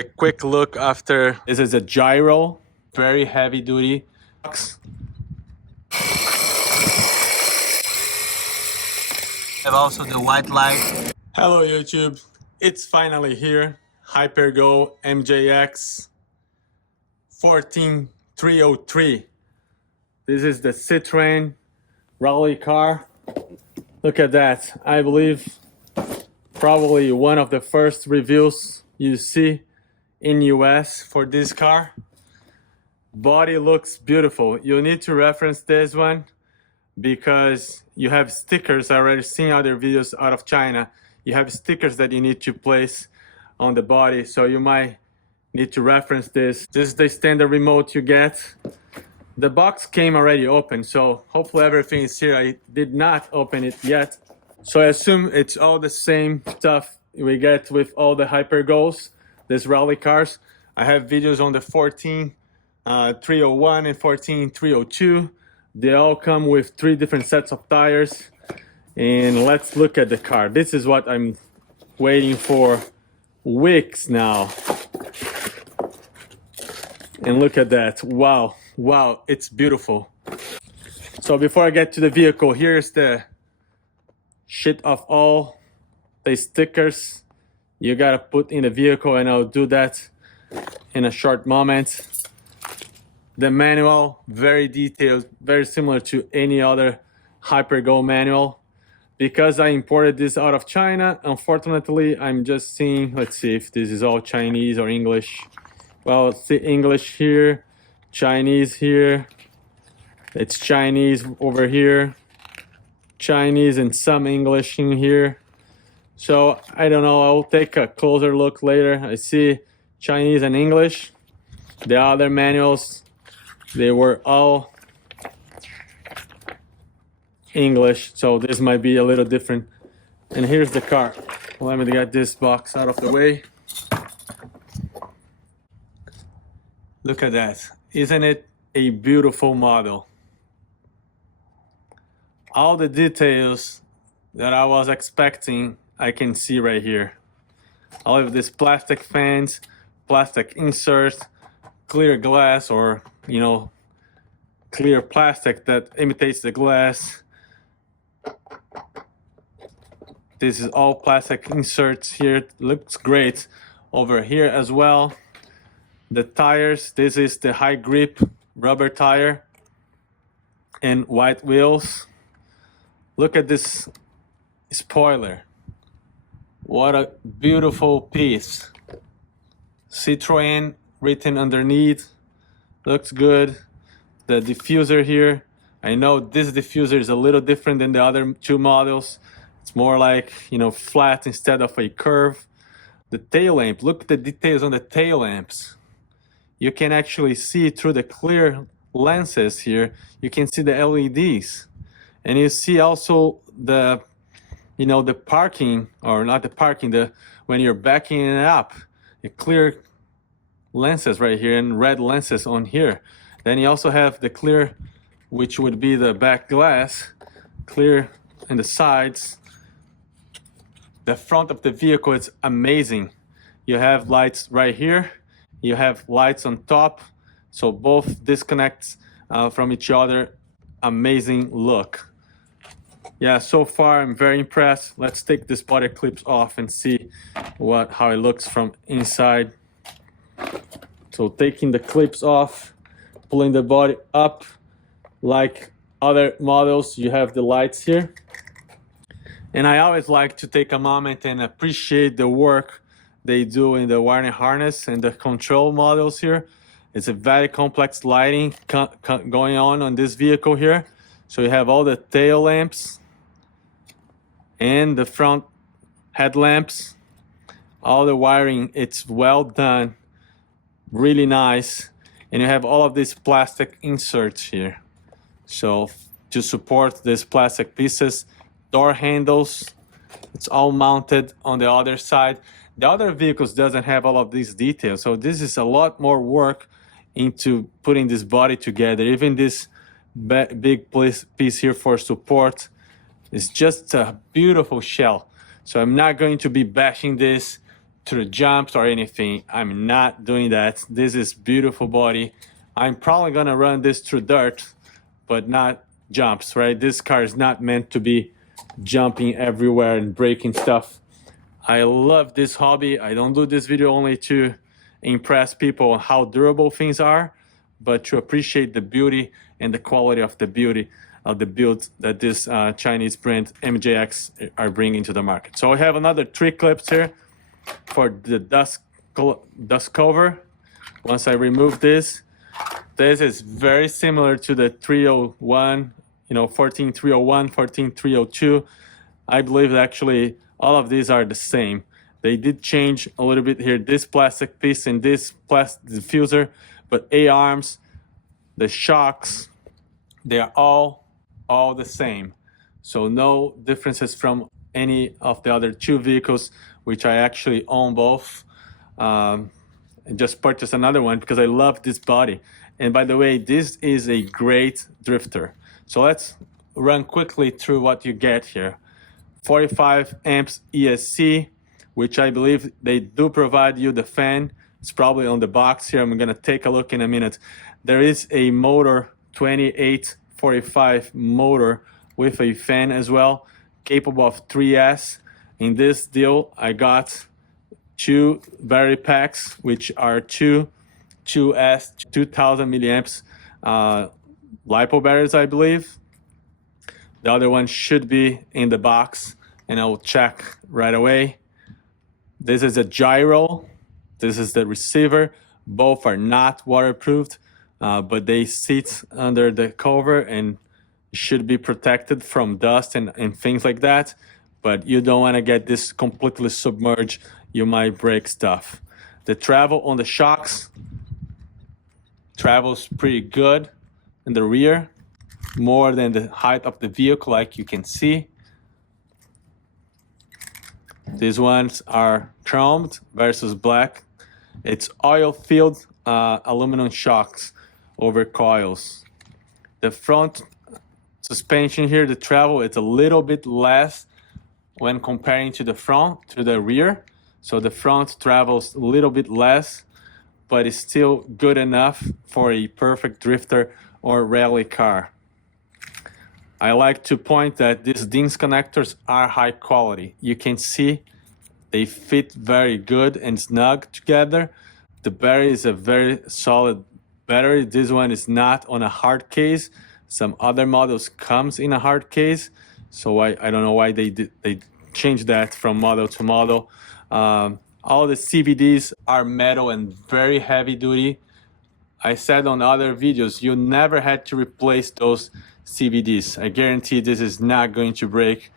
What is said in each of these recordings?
A quick look after. This is a gyro, very heavy duty box. Have also the white light. Hello YouTube, it's finally here. Hypergo MJX 14303. This is the Citroen rally car. Look at that. I believe probably one of the first reviews you see in US for this car. Body looks beautiful. You need to reference this one because you have stickers. I already seen other videos out of China. You have stickers that you need to place on the body, so you might need to reference this. This is the standard remote you get. The box came already open, so hopefully everything is here. I did not open it yet, so I assume it's all the same stuff we get with all the Hypergos, these rally cars. I have videos on the 14301 and 14302. They all come with 3 different sets of tires. And let's look at the car. This is what I'm waiting for weeks now. And look at that. Wow, wow, it's beautiful. So before I get to the vehicle, here's the shit of all the stickers you gotta put in the vehicle, and I'll do that in a short moment. The manual, very detailed, very similar to any other Hypergo manual. Because I imported this out of China, unfortunately, I'm just seeing, let's see if this is all Chinese or English. Well, it's the English here, Chinese here. It's Chinese over here, Chinese and some English in here. So I don't know, I'll take a closer look later. I see Chinese and English. The other manuals, they were all English, so this might be a little different. And here's the car. Let me get this box out of the way. Look at that. Isn't it a beautiful model? All the details that I was expecting, I can see right here. All of these plastic fans, plastic inserts, clear glass, or clear plastic that imitates the glass. This is all plastic inserts here. It looks great over here as well. The tires, this is the high grip rubber tire and white wheels. Look at this spoiler. What a beautiful piece. Citroen written underneath. Looks good. The diffuser here. I know this diffuser is a little different than the other 2 models. It's more like, flat instead of a curve. The tail lamp, look at the details on the tail lamps. You can actually see through the clear lenses here. You can see the LEDs. And you see also the, the parking, or not the parking, when you're backing it up, the clear lenses right here and red lenses on here. Then you also have the clear, which would be the back glass, clear in the sides. The front of the vehicle is amazing. You have lights right here. You have lights on top. So both disconnects from each other. Amazing look. Yeah, so far I'm very impressed. Let's take this body clips off and see how it looks from inside. So taking the clips off, pulling the body up. Like other models, you have the lights here. And I always like to take a moment and appreciate the work they do in the wiring harness and the control models here. It's a very complex lighting going on this vehicle here. So you have all the tail lamps and the front headlamps. All the wiring, it's well done, really nice. And you have all of these plastic inserts here. So to support these plastic pieces, door handles, it's all mounted on the other side. The other vehicles doesn't have all of these details, so this is a lot more work into putting this body together. Even this big piece here for support is just a beautiful shell. So I'm not going to be bashing this to the jumps or anything. I'm not doing that. This is beautiful body. I'm probably gonna run this through dirt, but not jumps, right? This car is not meant to be jumping everywhere and breaking stuff. I love this hobby. I don't do this video only to impress people on how durable things are, but to appreciate the beauty and the quality of the beauty of the build that this Chinese brand MJX are bringing to the market. So I have another 3 clips here for the dust cover. Once I remove this is very similar to the 301, 14301, 14302. I believe actually all of these are the same. They did change a little bit here, this plastic piece and this plastic diffuser, but A-arms, the shocks, they are all the same. So no differences from any of the other 2 vehicles, which I actually own both. I just purchased another one because I love this body. And by the way, this is a great drifter. So let's run quickly through what you get here. 45 amps ESC, which I believe they do provide you the fan. It's probably on the box here. I'm gonna take a look in a minute. There is a motor, 2845 motor with a fan as well, capable of 3S. In this deal, I got 2 battery packs, which are 2S, 2000 milliamps LiPo batteries, I believe. The other one should be in the box, and I will check right away. This is a gyro. This is the receiver. Both are not waterproofed, but they sit under the cover and should be protected from dust and things like that. But you don't want to get this completely submerged. You might break stuff. The travel on the shocks travels pretty good in the rear, more than the height of the vehicle, like you can see. These ones are chromed versus black. It's oil-filled aluminum shocks over coils. The front suspension here, the travel, it's a little bit less when comparing to the rear. So the front travels a little bit less, but it's still good enough for a perfect drifter or rally car. I like to point that these DINS connectors are high quality. You can see they fit very good and snug together. The battery is a very solid battery. This one is not on a hard case. Some other models comes in a hard case. So I don't know why they changed that from model to model. All the CVDs are metal and very heavy duty. I said on other videos, you never had to replace those CVDs. I guarantee this is not going to break.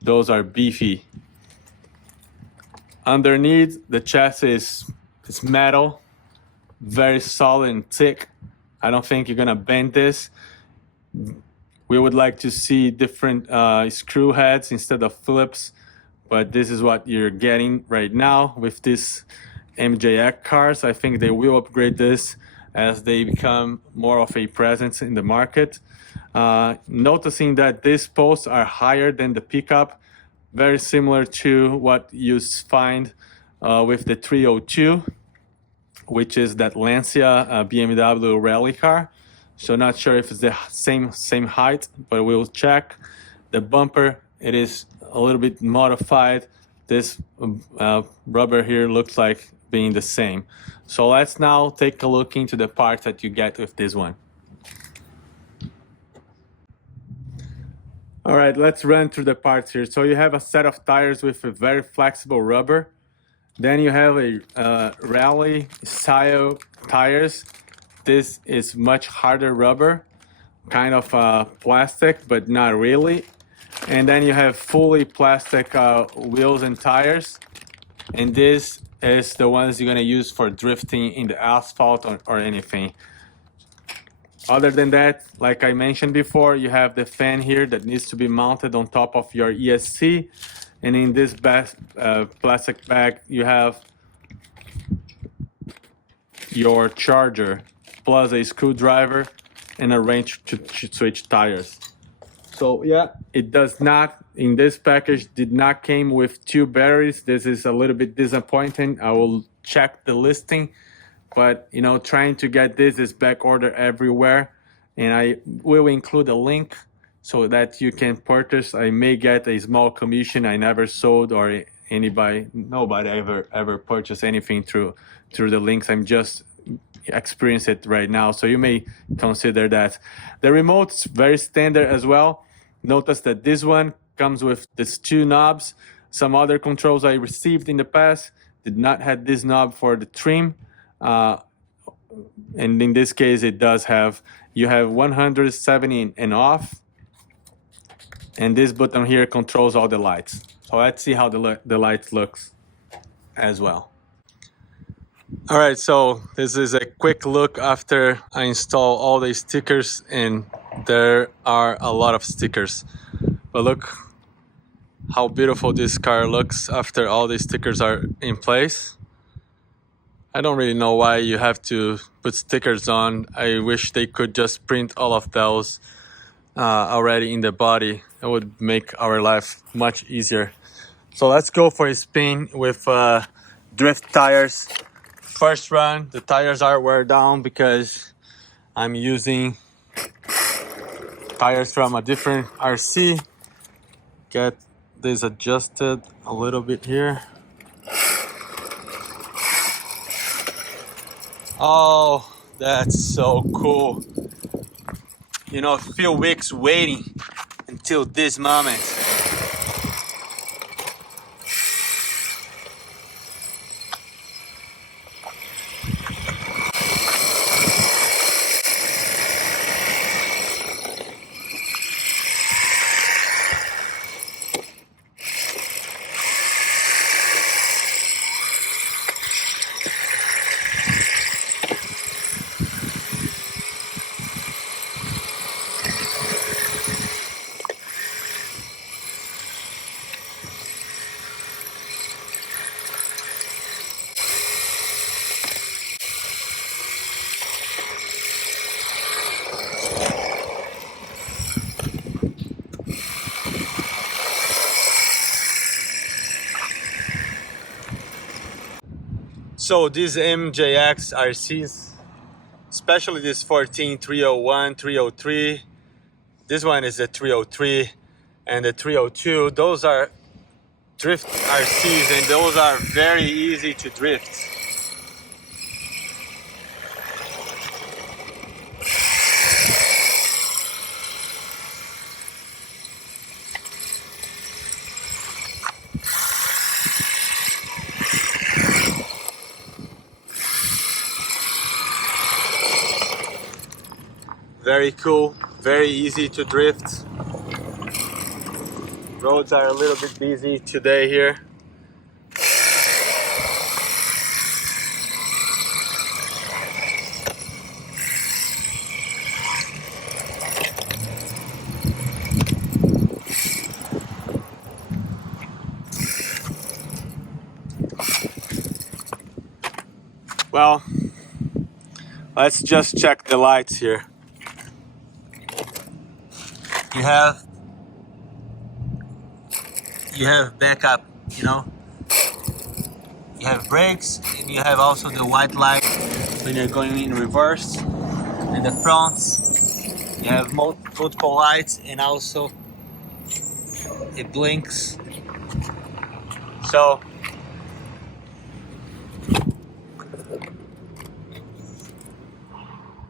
Those are beefy. Underneath, the chassis is metal, very solid and thick. I don't think you're gonna bend this. We would like to see different screw heads instead of Phillips, but this is what you're getting right now with this MJX cars. I think they will upgrade this as they become more of a presence in the market. Noticing that these posts are higher than the pickup, very similar to what you find with the 302, which is that Lancia BMW rally car. So not sure if it's the same height, but we'll check. The bumper, it is a little bit modified. This rubber here looks like being the same. So let's now take a look into the parts that you get with this one. All right, let's run through the parts here. So you have a set of tires with a very flexible rubber. Then you have a rally style tires. This is much harder rubber, kind of plastic, but not really. And then you have fully plastic wheels and tires. And this is the ones you're gonna use for drifting in the asphalt or anything. Other than that, like I mentioned before, you have the fan here that needs to be mounted on top of your ESC. And in this plastic bag, you have your charger, plus a screwdriver and a wrench to switch tires. So yeah, it does not, in this package, did not came with 2 batteries. This is a little bit disappointing. I will check the listing, but you know, trying to get this is back order everywhere, and I will include a link so that you can purchase. I may get a small commission. I never sold or nobody ever purchased anything through the links. I'm just experience it right now, so you may consider that. The remote's very standard as well. Notice that this one comes with these 2 knobs. Some other controls I received in the past did not have this knob for the trim, and in this case it does have. You have 170 and off, and this button here controls all the lights. So let's see how the lights looks as well. All right, so this is a quick look after I install all the stickers, and there are a lot of stickers. But look how beautiful this car looks after all the stickers are in place. I don't really know why you have to put stickers on. I wish they could just print all of those already in the body. It would make our life much easier. So let's go for a spin with drift tires. First run, the tires are wear down because I'm using tires from a different RC. Get this adjusted a little bit here. Oh, that's so cool. You know, a few weeks waiting until this moment. So these MJX RCs, especially this 14, 301, 303, this one is a 303, and the 302, those are drift RCs, and those are very easy to drift. Very cool, very easy to drift. Roads are a little bit busy today here. Well, let's just check the lights here. You have backup, you know. You have brakes, and you have also the white light when you're going in reverse. In the front, you have multiple lights, and also it blinks. So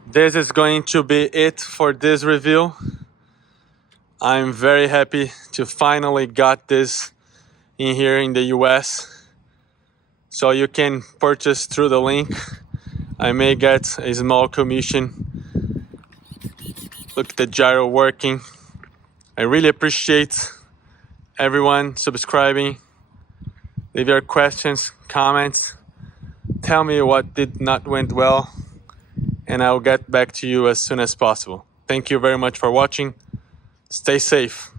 this is going to be it for this review. I'm very happy to finally got this in here in the US. So you can purchase through the link. I may get a small commission. Look at the gyro working. I really appreciate everyone subscribing. Leave your questions, comments. Tell me what did not went well, and I'll get back to you as soon as possible. Thank you very much for watching. Stay safe.